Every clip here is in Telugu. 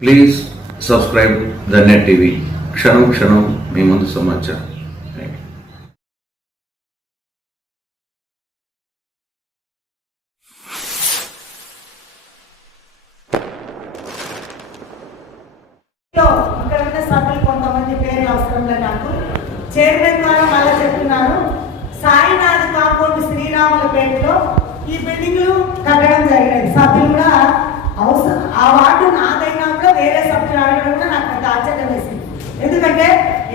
Please subscribe the Net TV క్షణం క్షణం మీ ముందు సమాచారం. సభ్యులు కొంతమంది పేర్లు అవసరం లేదు నాకు. చైర్మన్ ద్వారా మళ్ళీ చెప్తున్నాను. సాయినాథ్ కాంపౌండ్ శ్రీరాములపేటలో ఈ బిల్డింగ్లు కట్టడం జరిగినది సభ్యులు కూడా ఎందుకంటే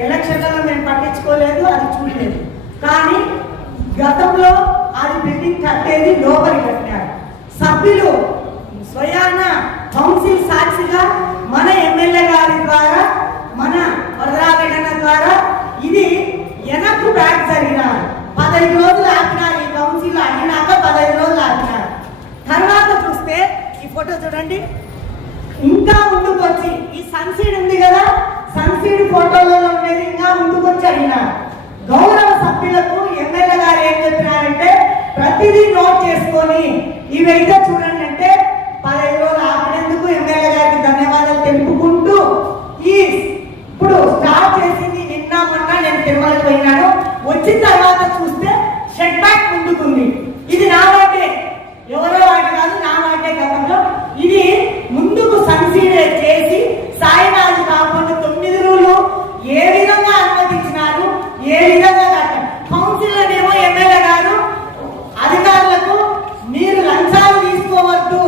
ఎలక్షన్లలో మేము పట్టించుకోలేదు అది చూడలేదు. కానీ గతంలో అది బిల్డింగ్ కట్టేది లోపలి కట్టారు. సభ్యులు స్వయాన కౌన్సిల్ సాక్షిగా మన ఎమ్మెల్యే గారి ద్వారా మన వరదరాఘటన ద్వారా ఇది వెనక్కు బ్యాక్ జరిగిన పదహైదు రోజులు ఆపినారు ఈ కౌన్సిల్ అయినాక పదహైదు రోజులు ఆపినారు తర్వాత చూస్తే ఈ ఫోటో చూడండి. ఇంకా ముందుకు వచ్చి ఈ సన్సీడ్ ఉంది కదా సన్సీడ్ ఫోటోలలో ఉండేది ఇంకా ముందుకు వచ్చి గౌరవ సభ్యులకు ఎమ్మెల్యే గారు ఏం చెప్పినారంటే ప్రతిదీ నోట్ చేసుకొని ఇవైతే చూడండి అంటే పదహైదు రోజులు ఆపినందుకు ఎమ్మెల్యే గారికి ధన్యవాదాలు తెలుపుకుంటూ ఈ ఇప్పుడు స్టార్ట్ చేసింది నిన్న మొన్న నేను తిరుమలకి పోయినాను వచ్చిన తర్వాత చూస్తే షెడ్ బ్యాక్ ముందుకుంది ఇది నా వాటే ఎవరో వాటి కాదు నా వాటే గతంలో ఇది ముందుకు సన్సీడ్ చేసి సాయినాథ్ కాకుండా తొమ్మిది రోజులు ఏ విధంగా అనుమతించినారు ఏ విధంగా కట్టారు కౌన్సిలర్ ఏమో ఎమ్మెల్యే గారు అధికారులకు మీరు లంచాలు తీసుకోవద్దు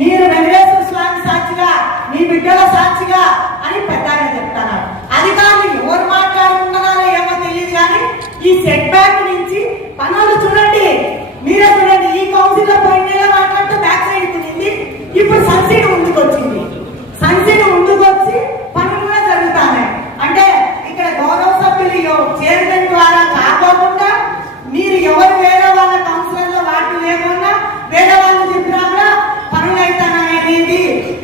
మీరు వెంకటేశ్వర స్వామి సాక్షిగా మీ బిడ్డల సాక్షిగా అని పెద్ద ఆయన అది అధికారులు ఎవరు మాట్లాడుకుంటున్నారో ఏమో తెలియదు కానీ ఈ సెట్ బ్యాక్ నుంచి పనులు చూడండి. మీరే చూడండి ఈ కౌన్సిలర్ పోయిన నెల మాట్లాడుతూ బ్యాక్ సైడ్ ఉంది ఇప్పుడు సబ్సిడీ ముందుకు వచ్చింది సన్సీడ్ ముందుకు వచ్చి పనులు కూడా జరుగుతున్నాయి అంటే ఇక్కడ గౌరవ సభ్యులు చైర్మన్ ద్వారా కాకోకుండా మీరు ఎవరు వేరే వాళ్ళ కౌన్సిలర్లో వాటి లేకుండా వేరే వాళ్ళు చెప్పినా కూడా పనులు అవుతాయి అనేది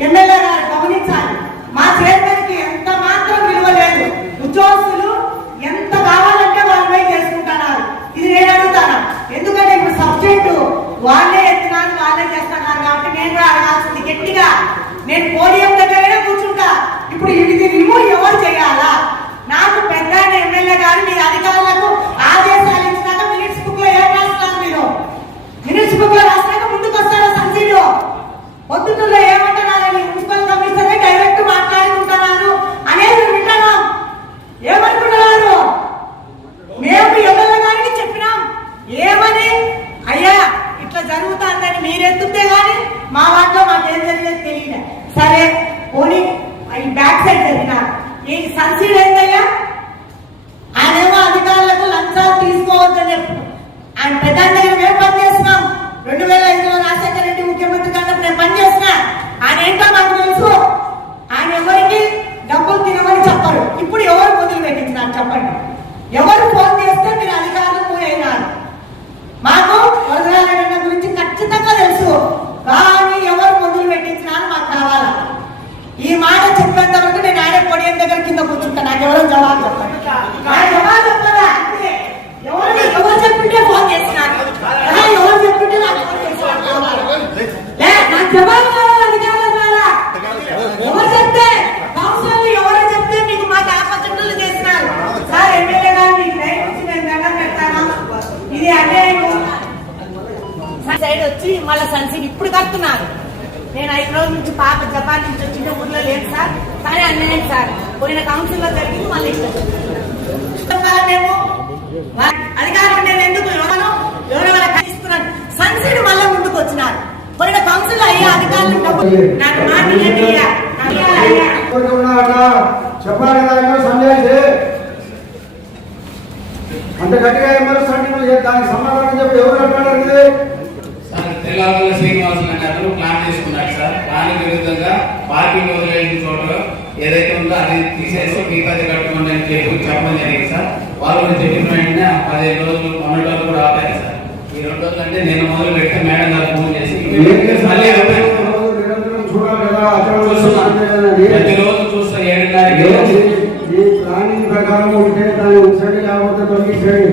ఎమ్మెల్యే గారు గమనించాలి మా చైర్మన్కి ఎంత మాత్రం విలువ లేదు ఉద్యోగస్తులు ఎంత కావాలంటే వాళ్ళు పోయి చేసుకుంటున్నారు ఇది నేను అడుగుతాను ఎందుకంటే ఇప్పుడు సబ్జెక్టు వాళ్ళే ఎత్తున్నారు వాళ్ళే చేస్తున్నారు కాబట్టి నేను కూడా అడగాల్సింది గట్టిగా. నేను పోడియం దగ్గరనే కూర్చుంటా. ఇప్పుడు ఇది రిమూవ్ ఎవరు చేయాలా? నాకు పెద్ద ఎమ్మెల్యే గారు మీ అధికారులకు ఆదేశాలు ఇచ్చినాక మినిట్స్ బుక్లో ఏం రాస్తున్నారు మీరు? మినిట్స్ బుక్లో రాసినాక ముందుకు వస్తారా సంసీలో పొద్దున్నలో ఏమంటున్నారని మున్సిపల్ కమిషనర్ డైరెక్ట్ మాట్లాడుకుంటున్నాను అనేది వింటున్నాం. ఏమనుకుంటున్నారు? మేము ఎమ్మెల్యే గారికి చెప్పినాం. ఏమని? అయ్యా ఇట్లా జరుగుతుందని మీరెత్తుతే మా మాకు మాకేం జరిగేది తెలియదు సరే పోనీ ఈ బ్యాక్ సైడ్ జరిగిన. ఈ సన్సీడ్ ఏంటయ్యా? ఆయనేమో అధికారులకు లంచాలు తీసుకోవద్దని చెప్పు ఆయన ప్రధాని దగ్గర మేము పని చేస్తున్నాం. రెండు వేల ఐదులో రాజశేఖర రెడ్డి ముఖ్యమంత్రి కాదు నేను పని ఆయన ఏంటో నాకు తెలుసు. ఆయన ఎవరికి డబ్బులు తినమని చెప్పరు. ఇప్పుడు ఎవరు మొదలు పెట్టించినారు చెప్పండి. ఎవరు ఫోన్ చేస్తే మీరు అధికారులు పోయినారు మాకు వరదరాజన్న గురించి ఖచ్చితంగా తెలుసు కానీ ఎవరు మొదలు పెట్టించినారు మాకు కావాలా ఈ మాట చెప్పేంత వరకు నేను ఆయన పొడియం దగ్గర కింద కూర్చుంటా నాకు ఎవరో జవాబు చెప్పండి. నా జవాబు చెప్పాలా అంతే. ఎవరు ఎవరు చెప్పింటే ఫోన్ చేసినారు? ఎవరు చెప్పింటే నాకు ఫోన్ చేసినారు? లే, నాకు జవాబు ఎవరు చెప్తే? కౌన్సిలర్లు ఎవరు చెప్తే మీకు మాకు చేసినారు. సార్ ఎమ్మెల్యే గారు మీకు ఇచ్చి నేను దండం పెడతాను? ఇది అన్యాయం సైడ్ వచ్చి మళ్ళీ సన్సీడ్ ఇప్పుడు కడుతున్నారు. నేను ఐదు రోజుల నుంచి పాప జపాన్ నుంచి వచ్చిన ఊర్లో లేదు సార్. కానీ అన్యాయం సార్. పోయిన కౌన్సిల్లో జరిగింది మళ్ళీ మేము అధికారం నేను ఎందుకు ఇస్తున్నాను సన్సీడ్ మళ్ళీ ముందుకు వచ్చినారు. పోయిన కౌన్సిల్ అయ్యా అధికారులు నాకు మాట. చెప్పాలి అంత గట్టిగా ఎమ్మెల్యే దానికి సమాధానం చెప్పి ఎవరు తెలంగాణ శ్రీనివాసులు అనే అతను ప్లాన్ చేసుకున్నాడు సార్ దానికి విరుద్ధంగా పార్టీ వదిలేసిన చోట ఏదైతే ఉందో అది తీసేసి మిగతాది కట్టుకోండి అని చెప్పి చెప్పడం జరిగింది సార్ వాళ్ళు చెప్పిన వెంటనే పదిహేను రోజులు పన్నెండు రోజులు కూడా ఆపారు సార్. ఈ రెండు రోజులు అంటే నేను మొదలు పెడితే మేడం గారు ఫోన్ చేసి మళ్ళీ. ప్రతిరోజు చూస్తా ఏడున్నరకి ఈ ప్లానింగ్ ప్రకారం ఉంటే దాన్ని ఉంచండి లేకపోతే తొలగించండి.